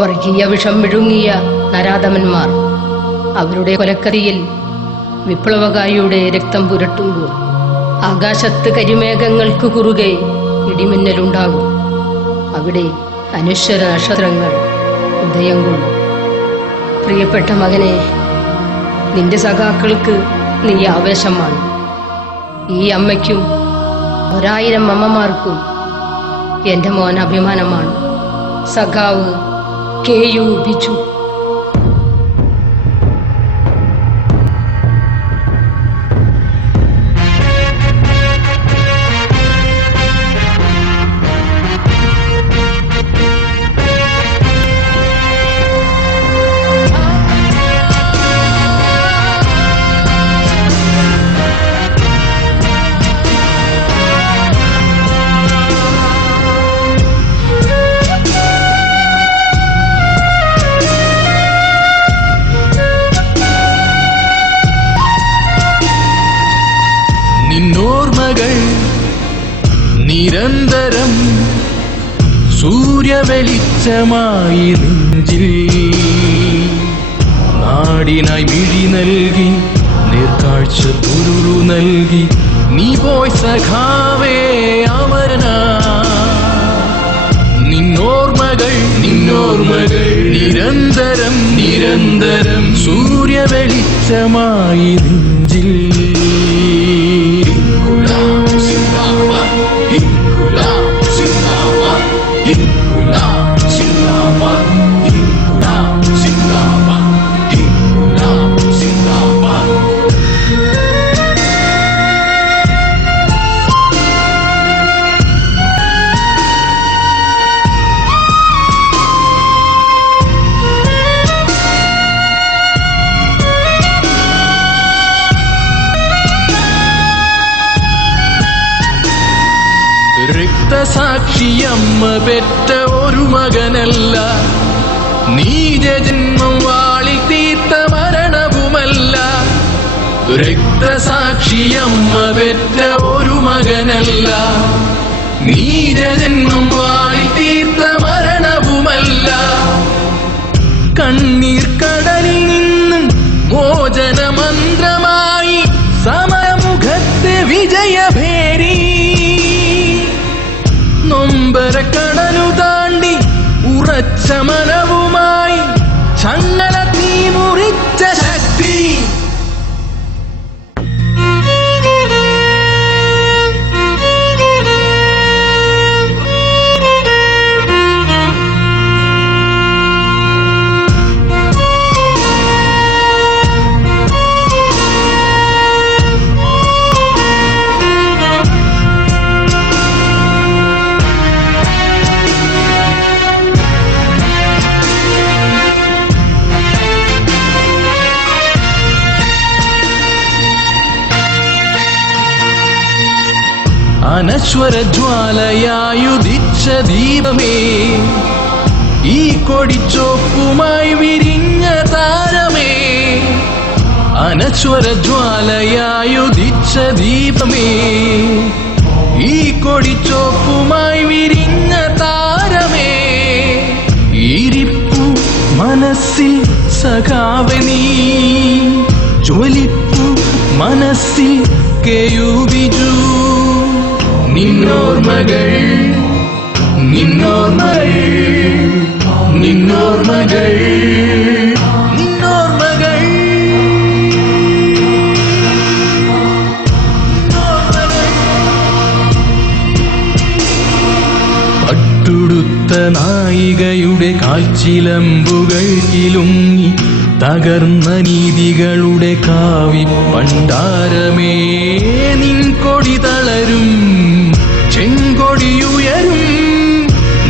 വർഗീയ വിഷം വിഴുങ്ങിയ നരാധമന്മാർ അവരുടെ കൊലക്കറിയിൽ വിപ്ലവകാരിയുടെ രക്തം പുരട്ടുമ്പോൾ ആകാശത്ത് കരിമേഘങ്ങൾക്ക് കുറുകെ ഇടിമിന്നലുണ്ടാകും. അവിടെ അനശ്വര നക്ഷത്രങ്ങൾ ഉദയം കൊള്ളും. പ്രിയപ്പെട്ട മകനെ, നിന്റെ സഖാക്കൾക്ക് നീ ആവേശമാണ്. ഈ അമ്മയ്ക്കും 1000 അമ്മമാർക്കും എൻ്റെ മോൻ അഭിമാനമാണ്. സഖാവ് KU ബിജു. നിന്നോർമ്മകൾ നിരന്തരം സൂര്യവെളിച്ചമായി നെഞ്ചിൽ നാടിനായി മിഴി നൽകി നേർക്കാഴ്ച പൊരുളു നൽകി നീ പോയി സഖാവേ അമരനാ. നിന്നോർമ്മകൾ നിരന്തരം സൂര്യവെളിച്ചമായി നെഞ്ചിൽ രക്തസാക്ഷിയമ്മ പെറ്റ ഒരു മകനല്ല, നീജന്മം വാളി തീർത്ത മരണവുമല്ല. രക്തസാക്ഷിയമ്മ പെറ്റ ഒരു മകനല്ല, നീജന്മം വാളി തീർത്ത മരണവുമല്ല. കണ്ണീർ കടലിൽ നിന്ന് മോചന മന്ത്രമായി സമയമുഖത്തെ വിജയഭേരി. നൊമ്പരക്കടലു താണ്ടി ഉറച്ച മനവുമായി ചങ്ങല തീ മുറിച്ച ശക്തി. അനശ്വര ജ്വാലയായുദിച്ച ദീപമേ, ഈ കൊടിച്ചോപ്പുമായി വിരിഞ്ഞ താരമേ. അനശ്വര ജ്വാലയായുദിച്ച ദീപമേ, ഈ കൊടിച്ചോപ്പുമായി വിരിഞ്ഞ താരമേ. ഇരിപ്പു മനസ്സിൽ സഖാവനീ, ജ്വലിപ്പു മനസ്സിൽ KU ബിജു. നിന്നോർമ്മകൾ പട്ടുടുത്ത നായികയുടെ കാൽച്ചിലമ്പുകൾ കിലുങ്ങി തകർന്ന നീതികളുടെ കാവി പണ്ടാരമേ. നിൻ കൊടി തളരും ചെങ്കൊടിയുയരും,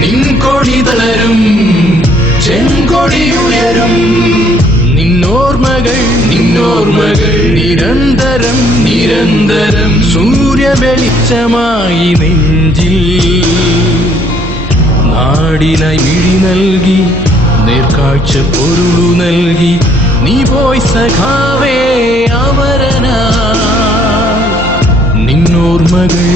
നിൻ കൊടി തളരും ചെങ്കൊടിയുയരും. നിന്നോർമ്മകൾ നിരന്തരം സൂര്യവെളിച്ചമായി നെഞ്ചിൽ നാടിനായി മിഴി നൽകി നേർക്കാഴ്ച പൊരുളു നൽകി നീ പോയി സഖാവേ അമരനാ. നിന്നോർമ്മകൾ